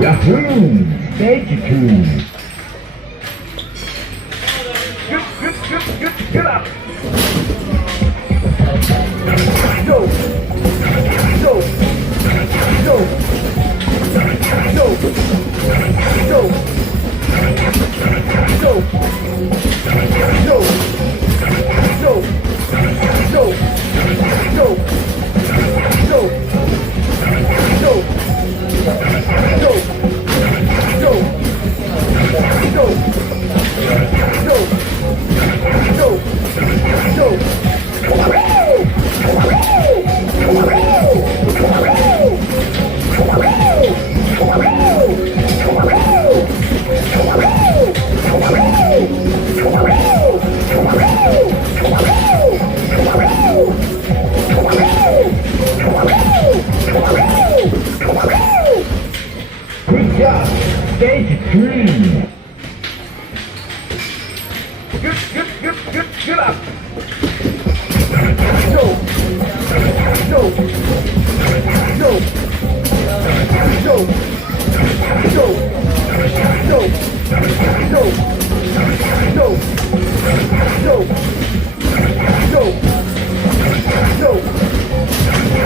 Yahoo! Stage 2. Get up! Go! Go! Go! Go! Go! Go! Go! Go! Go! Go! Go! Go! Good job! Stage 3. Get up! Go! Go! Go! Go! Go! Go! Go! Go! Go! Go! Go! Go!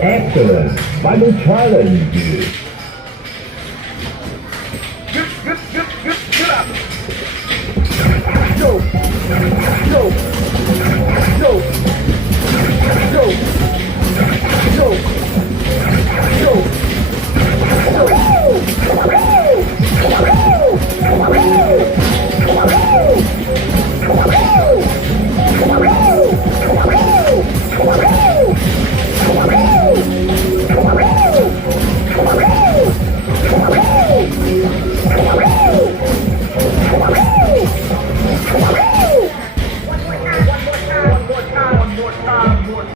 Excellent! Final challenge! Get up! Go! Go!